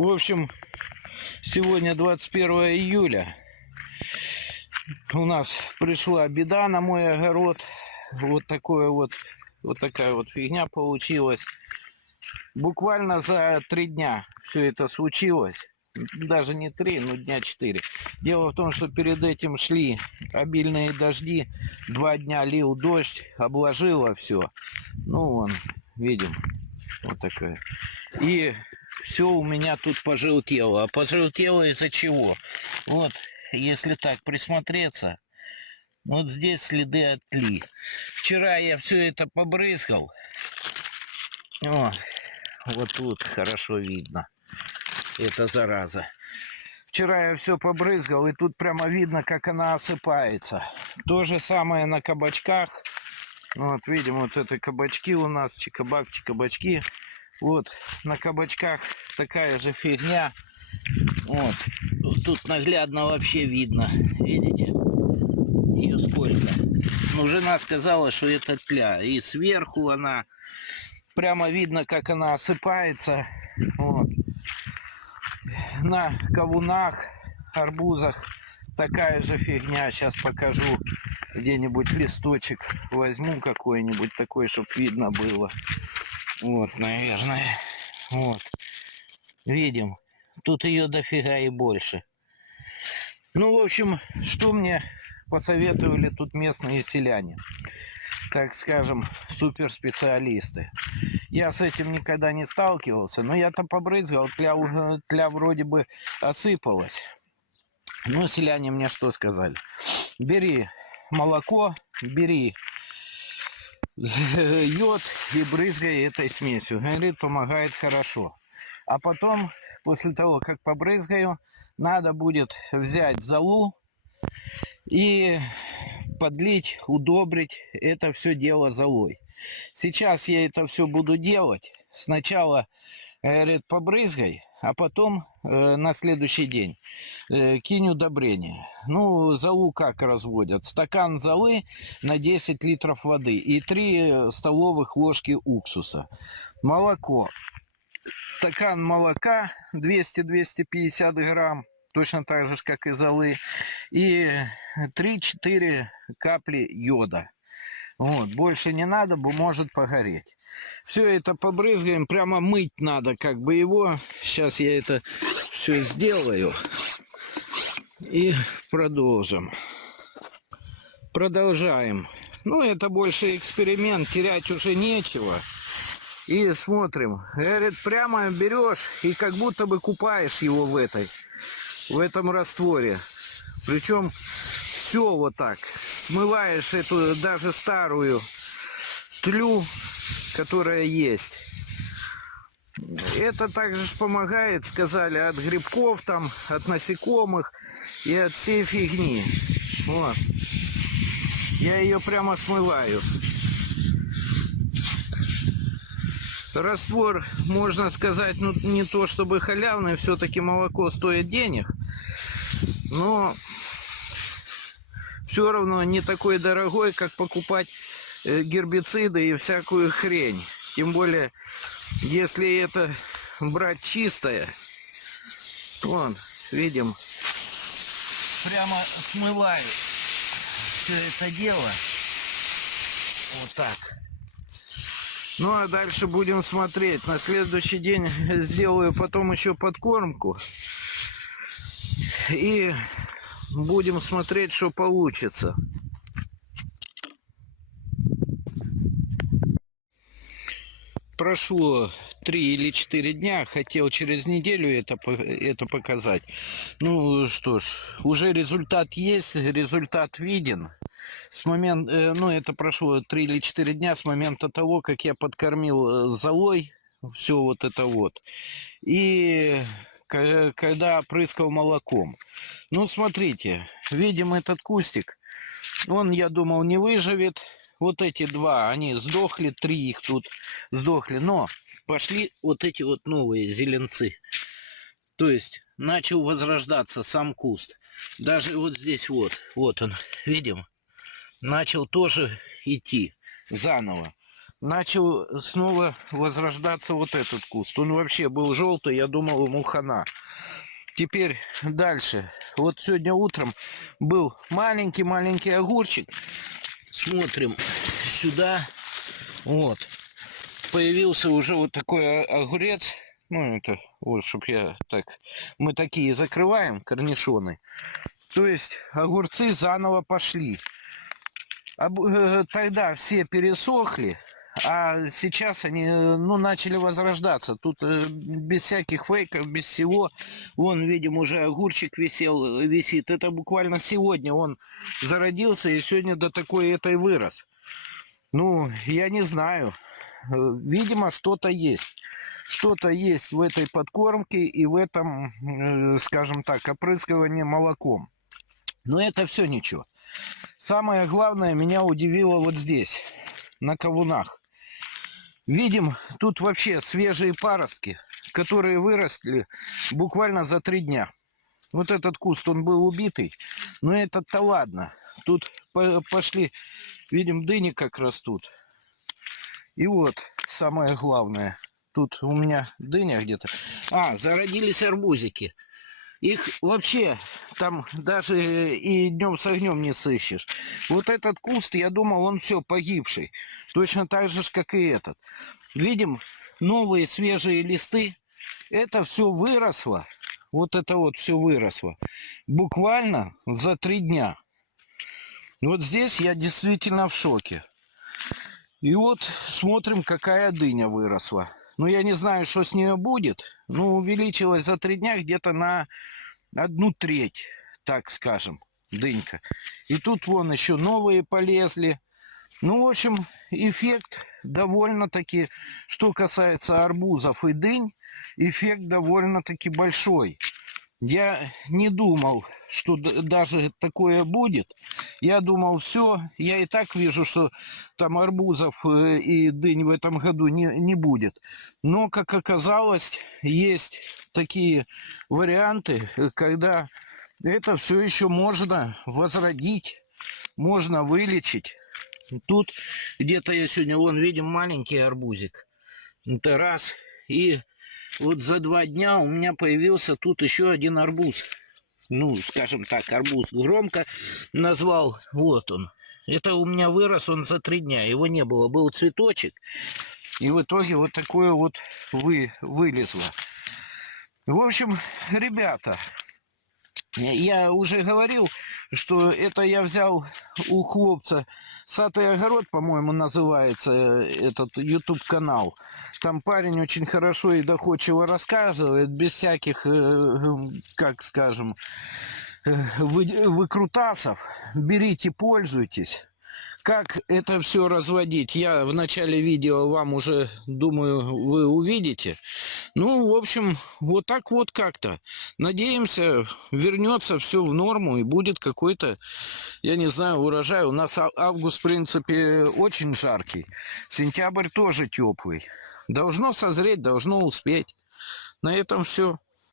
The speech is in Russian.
В общем, сегодня 21 июля. У нас пришла беда на мой огород. Вот такая вот фигня получилась. Буквально за 3 дня все это случилось. Даже не 3, но дня 4. Дело в том, что перед этим шли обильные дожди. 2 дня лил дождь, обложило все. Ну, вон, видим, вот такая. И все у меня тут пожелтело. А пожелтело из-за чего? Вот, если так присмотреться, вот здесь следы от тли. Вчера я все это побрызгал. Вот тут хорошо видно. Это зараза. Вчера я все побрызгал, и тут прямо видно, как она осыпается. То же самое на кабачках. Вот, видим, вот это кабачки у нас, чикабак-чикабачки. Вот, на кабачках такая же фигня. Вот, тут наглядно вообще видно. Видите? Ее сколько. Ну, жена сказала, что это тля. И сверху она, прямо видно, как она осыпается. Вот. На кавунах, арбузах такая же фигня. Сейчас покажу, где-нибудь листочек возьму какой-нибудь такой, чтобы видно было. Вот, наверное. Вот. Видим. Тут ее дофига и больше. Ну, в общем, что мне посоветовали тут местные селяне? Так скажем, суперспециалисты. Я с этим никогда не сталкивался, но я-то побрызгал, тля вроде бы осыпалась. Но селяне мне что сказали? Бери молоко, бери йод и брызгай этой смесью. Говорит, помогает хорошо. А потом, после того, как побрызгаю, надо будет взять золу и подлить, удобрить это все дело золой. Сейчас я это все буду делать. Сначала, говорит, побрызгай, а потом на следующий день кинь удобрение. Ну, золу как разводят? Стакан золы на 10 литров воды и 3 столовых ложки уксуса. Молоко. Стакан молока 200-250 грамм. Точно так же, как и золы. И 3-4 капли йода. Вот, больше не надо, бо может погореть. Все это побрызгаем, прямо мыть надо, как бы его. Сейчас я это все сделаю. И продолжим. Продолжаем. Ну, это больше эксперимент, терять уже нечего. И смотрим. Говорит, прямо берешь и как будто бы купаешь его в этом растворе. Причем все вот так. Смываешь эту даже старую тлю, которая есть. Это также помогает, сказали, от грибков, там, от насекомых и от всей фигни. Вот. Я ее прямо смываю. Раствор, можно сказать, ну не то чтобы халявный, все-таки молоко стоит денег, но все равно не такой дорогой, как покупать гербициды и всякую хрень. Тем более, если это брать чистое, вон, видим, прямо смываю все это дело. Вот так. Ну, а дальше будем смотреть. На следующий день сделаю потом еще подкормку. И будем смотреть, что получится. Прошло 3 или 4 дня. Хотел через неделю это показать. Ну, что ж, уже результат есть. Результат виден. С момента, ну, это прошло 3 или 4 дня с момента того, как я подкормил золой все вот это вот. И когда опрыскал молоком. Ну, смотрите, видим этот кустик. Он, я думал, не выживет. Вот эти 2, они сдохли, 3 их тут сдохли. Но пошли вот эти вот новые зеленцы. То есть начал возрождаться сам куст. Даже вот здесь вот он, видим? Начал тоже идти заново. начал снова возрождаться вот этот куст. Он вообще был желтый, я думал, ему хана. Теперь дальше. Вот сегодня утром был маленький-маленький огурчик. Смотрим сюда. Вот. Появился уже вот такой огурец. Ну, это вот, чтоб я так... Мы такие закрываем, корнишоны. То есть огурцы заново пошли. Тогда все пересохли, а сейчас они, ну, начали возрождаться. Тут без всяких фейков, без всего. Вон, видим, уже огурчик висит. Это буквально сегодня он зародился и сегодня до такой этой вырос. Ну, я не знаю. Видимо, что-то есть. Что-то есть в этой подкормке и в этом, скажем так, опрыскивании молоком. Но это все ничего. Самое главное меня удивило вот здесь, на кавунах. Видим, тут вообще свежие паростки, которые выросли буквально за 3 дня. Вот этот куст, он был убитый, но этот-то ладно. Тут пошли, видим, дыни как растут. И вот самое главное, тут у меня дыня где-то. Зародились арбузики. Их вообще там даже и днем с огнем не сыщешь. Вот этот куст, я думал, он все погибший. Точно так же, как и этот. Видим новые свежие листы. Это все выросло. Вот это вот все выросло. Буквально за 3 дня. Вот здесь я действительно в шоке. И вот смотрим, какая дыня выросла. Ну, я не знаю, что с нее будет. Ну, увеличилась за 3 дня где-то на 1/3, так скажем, дынька. И тут вон еще новые полезли. Ну, в общем, эффект довольно-таки, что касается арбузов и дынь, эффект довольно-таки большой. Я не думал, что даже такое будет. Я думал, все, я и так вижу, что там арбузов и дынь в этом году не будет. Но, как оказалось, есть такие варианты, когда это все еще можно возродить, можно вылечить. Тут где-то я сегодня, вон, видим, маленький арбузик. Это раз. И вот за 2 дня у меня появился тут еще один арбуз. Ну, скажем так, арбуз громко назвал. Вот он. Это у меня вырос он за 3 дня. Его не было. Был цветочек. И в итоге вот такое вот вылезло. В общем, ребята, я уже говорил, что это я взял у хлопца «Сад и огород», по-моему, называется этот YouTube-канал. Там парень очень хорошо и доходчиво рассказывает, без всяких, как скажем, выкрутасов. Берите, пользуйтесь. Как это все разводить, я в начале видео вам уже, думаю, вы увидите. Ну, в общем, вот так вот как-то. Надеемся, вернется все в норму и будет какой-то, я не знаю, урожай. У нас август, в принципе, очень жаркий. Сентябрь тоже теплый. Должно созреть, должно успеть. На этом все.